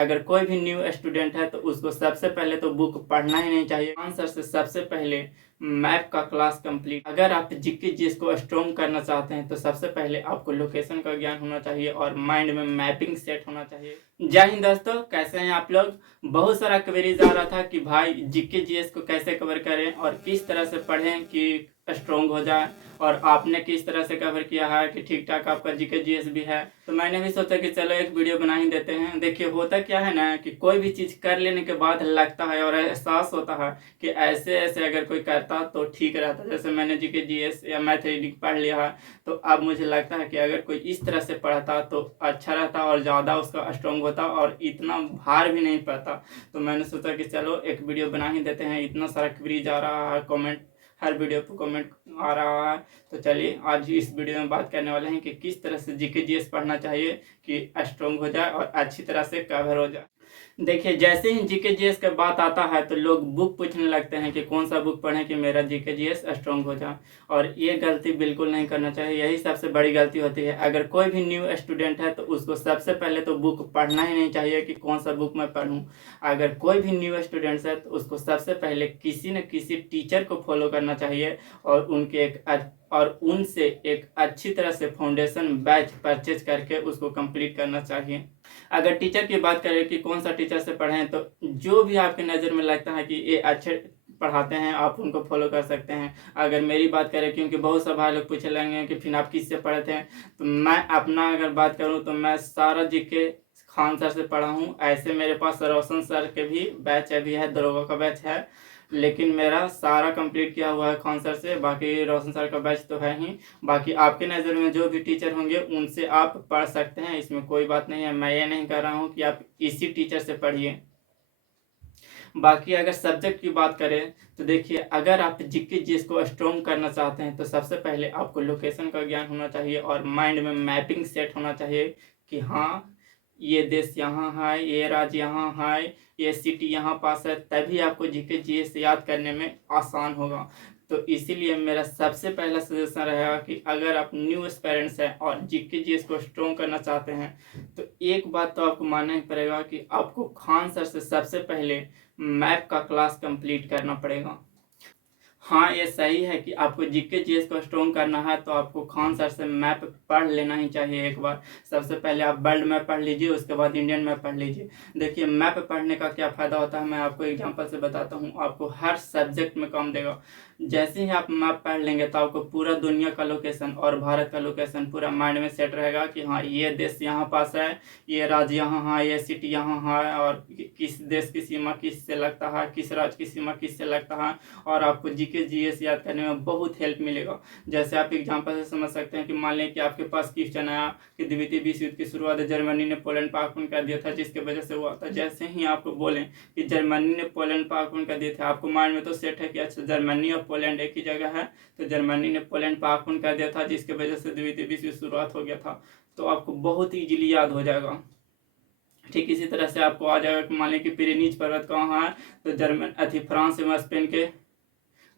अगर कोई भी न्यू स्टूडेंट है तो उसको सबसे पहले तो बुक पढ़ना ही नहीं चाहिए। आंसर से सबसे पहले मैप का क्लास कंप्लीट। अगर आप जीके जीएस को स्ट्रॉन्ग करना चाहते हैं तो सबसे पहले आपको लोकेशन का ज्ञान होना चाहिए और माइंड में मैपिंग सेट होना चाहिए। जय हिंद दोस्तों, कैसे हैं आप लोग। बहुत सारा क्वेरीज आ रहा था कि भाई जीके जीएस को कैसे कवर करें और किस तरह से पढ़ें कि स्ट्रॉन्ग हो जाए, और आपने किस तरह से कवर किया है कि ठीक ठाक आपका जीके जीएस भी है। तो मैंने भी सोचा कि चलो एक वीडियो बना ही देते हैं। देखिए होता क्या है ना कि कोई भी चीज़ कर लेने के बाद लगता है और एहसास होता है कि ऐसे ऐसे अगर कोई करता तो ठीक रहता। जैसे मैंने जीके जीएस या मैथ रीडिंग पढ़ लिया है तो अब मुझे लगता है कि अगर कोई इस तरह से पढ़ता तो अच्छा रहता और ज़्यादा उसका स्ट्रॉन्ग होता और इतना भार भी नहीं पड़ता। तो मैंने सोचा कि चलो एक वीडियो बना ही देते हैं। इतना सारा क्वेरीज आ रहा है, कमेंट हर वीडियो पर कमेंट आ रहा है। तो चलिए आज इस वीडियो में बात करने वाले हैं कि किस तरह से जीके जीएस पढ़ना चाहिए कि स्ट्रॉन्ग हो जाए और अच्छी तरह से कवर हो जाए। देखिए जैसे ही जीके जीएस का बात आता है तो लोग बुक पूछने लगते हैं कि कौन सा बुक पढ़ें कि मेरा जीके जीएस स्ट्रॉन्ग हो जाए, और ये गलती बिल्कुल नहीं करना चाहिए। यही सबसे बड़ी गलती होती है। अगर कोई भी न्यू स्टूडेंट है तो उसको सबसे पहले तो बुक पढ़ना ही नहीं चाहिए कि कौन सा बुक मैं पढूं। अगर कोई भी न्यू स्टूडेंट है तो उसको सबसे पहले किसी न किसी टीचर को फॉलो करना चाहिए और उनसे एक अच्छी तरह से फाउंडेशन बैच परचेज करके उसको कंप्लीट करना चाहिए। अगर टीचर की बात करें कि कौन सा टीचर से पढ़ें तो जो भी आपकी नज़र में लगता है कि ये अच्छे पढ़ाते हैं आप उनको फॉलो कर सकते हैं। अगर मेरी बात करें, क्योंकि बहुत सा भाई लोग पूछे लगेंगे कि फिर आप किससे पढ़े थे, तो मैं अपना अगर बात करूं तो मैं सारा जीके खान सर से पढ़ा हूं। ऐसे मेरे पास रोशन सर के भी बैच अभी है, दरोगा का बैच है, लेकिन मेरा सारा कंप्लीट किया हुआ है खान सर से। बाकी रोशन सर का बैच तो है ही। बाकी आपके नज़र में जो भी टीचर होंगे उनसे आप पढ़ सकते हैं, इसमें कोई बात नहीं है। मैं ये नहीं कह रहा हूँ कि आप इसी टीचर से पढ़िए। बाकी अगर सब्जेक्ट की बात करें तो देखिए अगर आप जीके जीएस को स्ट्रॉन्ग करना चाहते हैं तो सबसे पहले आपको लोकेशन का ज्ञान होना चाहिए और माइंड में मैपिंग सेट होना चाहिए कि हाँ ये देश यहाँ है, ये राज्य यहाँ है, ये सिटी यहाँ पास है, तभी आपको जीके जीएस याद करने में आसान होगा। तो इसीलिए मेरा सबसे पहला सजेशन रहेगा कि अगर आप न्यू एस्पायरेंट्स हैं और जीके जीएस को स्ट्रॉन्ग करना चाहते हैं तो एक बात तो आपको मानना ही पड़ेगा कि आपको खान सर से सबसे पहले मैप का क्लास कंप्लीट करना पड़ेगा। हाँ ये सही है कि आपको जीके जीएस को स्ट्रॉन्ग करना है तो आपको खान सर से मैप पढ़ लेना ही चाहिए एक बार। सबसे पहले आप वर्ल्ड मैप पढ़ लीजिए, उसके बाद इंडियन मैप पढ़ लीजिए। देखिए मैप पढ़ने का क्या फ़ायदा होता है, मैं आपको एग्जांपल से बताता हूँ। आपको हर सब्जेक्ट में काम देगा। जैसे ही आप मैप पढ़ लेंगे तो आपको पूरा दुनिया का लोकेशन और भारत का लोकेशन पूरा माइंड में सेट रहेगा कि हाँ ये देश यहाँ पास है, ये राज्य यहाँ है, ये सिटी यहाँ है, और किस देश की सीमा किस से लगता है, किस राज्य की सीमा किस से लगता है। और आपको जीके जीएस याद करने में बहुत हेल्प मिलेगा। जैसे आप एग्जांपल से समझ सकते हैं कि मान लें कि आपके पास क्वेश्चन आया कि द्वितीय विश्व युद्ध की शुरुआत जर्मनी ने पोलैंड पर आक्रमण कर दिया था, जिसकी वजह से हुआ था। जैसे ही आपको बोलें कि जर्मनी ने पोलैंड पर आक्रमण कर दिया था, आपको माइंड में तो सेट है कि अच्छा जर्मनी और पोलैंड एक ही जगह है, तो जर्मनी ने पोलैंड पर आक्रमण कर दिया था जिसकी वजह से द्वितीय विश्व युद्ध शुरुआत हो गया था। तो आपको बहुत ईजिली याद हो जाएगा। ठीक इसी तरह से आपको आ जाएगा कि मान लें कि पिरेनीज पर्वत कहाँ है, तो फ्रांस एवं स्पेन के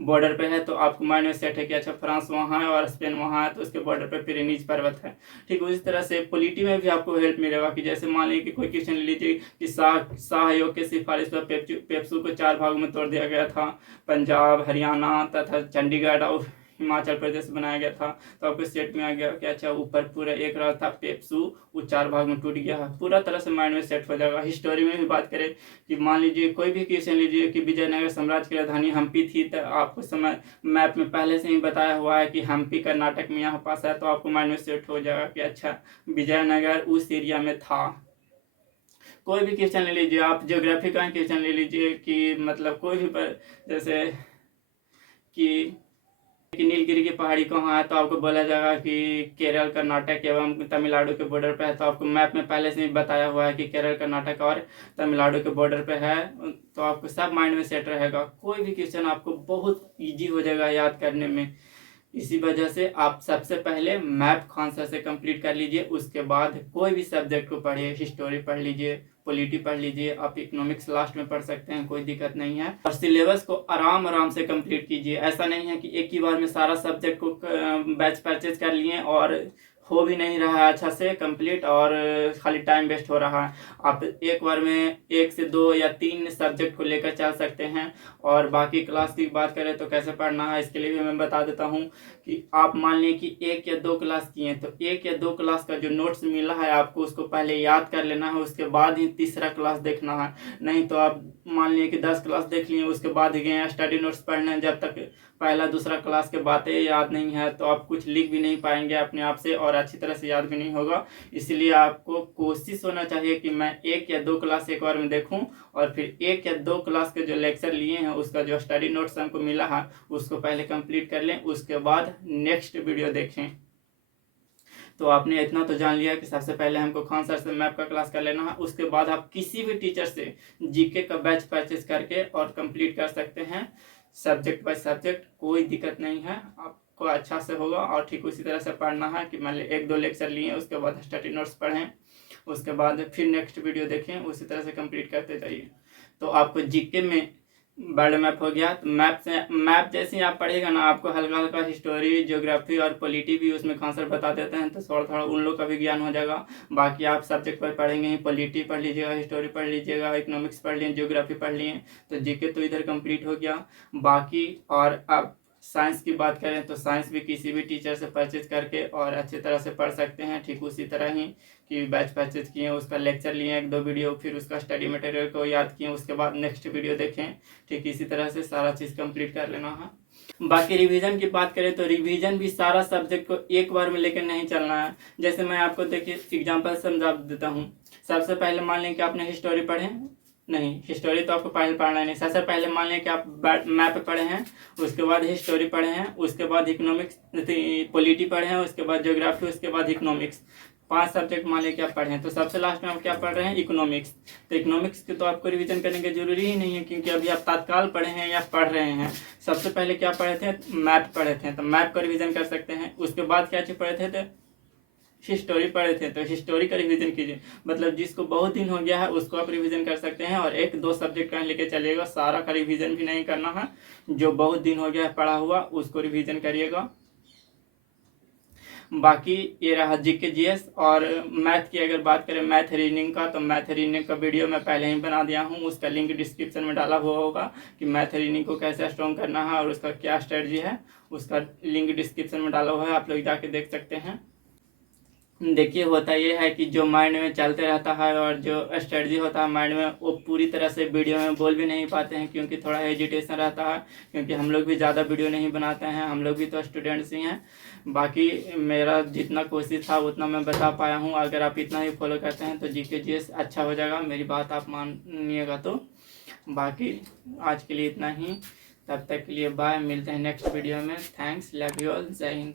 बॉर्डर पे है, तो आपको माइंड में सेट है कि अच्छा फ्रांस वहाँ है और स्पेन वहाँ है, तो उसके बॉर्डर पे पिरेनीज पर्वत है। ठीक उसी तरह से पॉलिटी में भी आपको हेल्प मिलेगा कि जैसे मान लीजिए कि कोई क्वेश्चन ले लीजिए कि सहयोग के सिफारिश पर पेप्सू को 4 भागों में तोड़ दिया गया था। पंजाब, हरियाणा तथा चंडीगढ़ और हिमाचल प्रदेश बनाया गया था। तो आपको सेट में आ गया कि अच्छा ऊपर पूरा एक राज था पेप्सू, वो 4 भाग में टूट गया है। पूरा तरह से माइंड में सेट हो जाएगा। हिस्टोरी में भी बात करें कि मान लीजिए कोई भी क्वेश्चन लीजिए कि विजयनगर साम्राज्य की राजधानी हम्पी थी, तो आपको समय मैप में पहले से ही बताया हुआ है कि हम्पी कर्नाटक में यहाँ पास है, तो आपको माइंड में सेट हो जाएगा कि अच्छा विजयनगर उस एरिया में था। कोई भी क्वेश्चन ले लीजिए आप, ज्योग्राफी का क्वेश्चन ले लीजिए कि मतलब कोई भी जैसे कि नीलगिरी की पहाड़ी कहाँ है, तो आपको बोला जाएगा कि केरल, कर्नाटक एवं तमिलनाडु के बॉर्डर पे है। तो आपको मैप में पहले से ही बताया हुआ है कि केरल, कर्नाटक और तमिलनाडु के बॉर्डर पे है, तो आपको सब माइंड में सेट रहेगा। कोई भी क्वेश्चन आपको बहुत इजी हो जाएगा याद करने में। इसी वजह से आप सबसे पहले मैप खान सर से कंप्लीट कर लीजिए, उसके बाद कोई भी सब्जेक्ट को पढ़िए। हिस्टोरी पढ़ लीजिए, पॉलिटी पढ़ लीजिए, आप इकोनॉमिक्स लास्ट में पढ़ सकते हैं, कोई दिक्कत नहीं है। और सिलेबस को आराम आराम से कंप्लीट कीजिए। ऐसा नहीं है कि एक ही बार में सारा सब्जेक्ट को बैच परचेज कर लिए और हो भी नहीं रहा है अच्छा से कंप्लीट, और खाली टाइम वेस्ट हो रहा है। आप एक बार में 1 से 2 या 3 सब्जेक्ट को लेकर चल सकते हैं। और बाकी क्लास की बात करें तो कैसे पढ़ना है, इसके लिए भी मैं बता देता हूँ कि आप मान लें कि 1 या 2 क्लास किए, तो 1 या 2 क्लास का जो नोट्स मिला है आपको उसको पहले याद कर लेना है, उसके बाद ही तीसरा क्लास देखना है। नहीं तो आप मान लिए कि 10 क्लास देख लिए, उसके बाद गए स्टडी नोट्स पढ़ने, जब तक पहला दूसरा क्लास के बातें याद नहीं है तो आप कुछ लिख भी नहीं पाएंगे अपने आप से, और अच्छी तरह से याद भी नहीं होगा। इसलिए आपको कोशिश होना चाहिए कि मैं 1 या 2 क्लास एक बार में देखूं, और फिर 1 या 2 क्लास के जो लेक्चर लिए हैं उसका जो स्टडी नोट्स हमको मिला है उसको पहले कंप्लीट कर लें, उसके बाद नेक्स्ट वीडियो देखें। तो आपने इतना तो जान लिया कि सबसे पहले हमको खान सर से मैप का क्लास कर लेना है, उसके बाद आप किसी भी टीचर से जीके का बैच परचेज करके और कंप्लीट कर सकते हैं सब्जेक्ट बाय सब्जेक्ट, कोई दिक्कत नहीं है, आपको अच्छा से होगा। और ठीक उसी तरह से पढ़ना है कि मान ली 1-2 लेक्चर लिए, उसके बाद स्टडी नोट्स पढ़ें, उसके बाद फिर नेक्स्ट वीडियो देखें, उसी तरह से कंप्लीट करते जाइए। तो आपको जीके में वर्ल्ड मैप हो गया। तो मैप जैसे ही आप पढ़ेगा ना, आपको हल्का हल्का हिस्टोरी, ज्योग्राफी और पॉलिटी भी उसमें आंसर बता देते हैं, तो थोड़ा थोड़ा उन लोग का भी ज्ञान हो जाएगा। बाकी आप सब्जेक्ट पर पढ़ेंगे ही, पॉलिटी पढ़ लीजिएगा, हिस्टोरी पढ़ लीजिएगा, इकोनॉमिक्स पढ़ लिए, ज्योग्राफी पढ़ लिए, तो जीके तो इधर कंप्लीट हो गया। बाकी और आप साइंस की बात करें तो साइंस भी किसी भी टीचर से परचेज करके और अच्छी तरह से पढ़ सकते हैं। ठीक उसी तरह ही कि बैच परचेज किए, उसका लेक्चर लिए 1-2 वीडियो, फिर उसका स्टडी मटेरियल को याद किए, उसके बाद नेक्स्ट वीडियो देखें। ठीक इसी तरह से सारा चीज़ कंप्लीट कर लेना है। बाकी रिवीजन की बात करें तो रिवीजन भी सारा सब्जेक्ट को एक बार में लेकर नहीं चलना है। जैसे मैं आपको देखिए एग्जांपल समझा देता हूँ। सबसे पहले मान लें कि आपने हिस्टोरी पढ़े, नहीं हिस्टोरी तो आपको पहले पढ़ना नहीं, सबसे पहले मान लें कि आप मैप पढ़े हैं, उसके बाद हिस्टोरी पढ़े हैं, उसके बाद इकोनॉमिक्स पॉलिटी पढ़े हैं, उसके बाद ज्योग्राफी, उसके बाद इकोनॉमिक्स, 5 सब्जेक्ट मान लें कि आप पढ़े हैं। तो सबसे लास्ट में आप क्या पढ़ रहे हैं, इकोनॉमिक्स। तो इकोनॉमिक्स की तो आपको रिवीजन करने की जरूरी ही नहीं है, क्योंकि अभी आप तत्काल पढ़े हैं या पढ़ रहे हैं। सबसे पहले क्या पढ़े थे, मैप पढ़े थे, तो मैप का रिवीजन कर सकते हैं। उसके बाद क्या चीज़ पढ़े थे, तो हिस्टोरी पढ़े थे, तो हिस्टोरी का रिवीजन कीजिए। मतलब जिसको बहुत दिन हो गया है उसको आप रिवीजन कर सकते हैं, और 1-2 सब्जेक्ट का लेके चलिएगा, सारा का रिवीजन भी नहीं करना है। जो बहुत दिन हो गया है पढ़ा हुआ उसको रिवीजन करिएगा। बाकी ये रहा जीके जीएस। और मैथ की अगर बात करें, मैथ रीजनिंग का, तो मैथ रीजनिंग का वीडियो मैं पहले ही बना दिया हूँ, उसका लिंक डिस्क्रिप्शन में डाला हुआ होगा कि मैथ रीजनिंग को कैसे स्ट्रॉन्ग करना है और उसका क्या स्ट्रेटजी है, उसका लिंक डिस्क्रिप्शन में डाला हुआ है, आप लोग जाके देख सकते हैं। देखिए होता ये है कि जो माइंड में चलते रहता है और जो स्ट्रेटजी होता है माइंड में, वो पूरी तरह से वीडियो में बोल भी नहीं पाते हैं, क्योंकि थोड़ा हेजिटेशन रहता है, क्योंकि हम लोग भी ज़्यादा वीडियो नहीं बनाते हैं, हम लोग भी तो स्टूडेंट्स ही हैं। बाकी मेरा जितना कोशिश था उतना मैं बता पाया हूँ। अगर आप इतना ही फॉलो करते हैं तो जीके जीएस अच्छा हो जाएगा, मेरी बात आप मानिएगा तो। बाकी आज के लिए इतना ही, तब तक के लिए बाय, मिलते हैं नेक्स्ट वीडियो में। थैंक्स, लव यू ऑल, जय हिंद।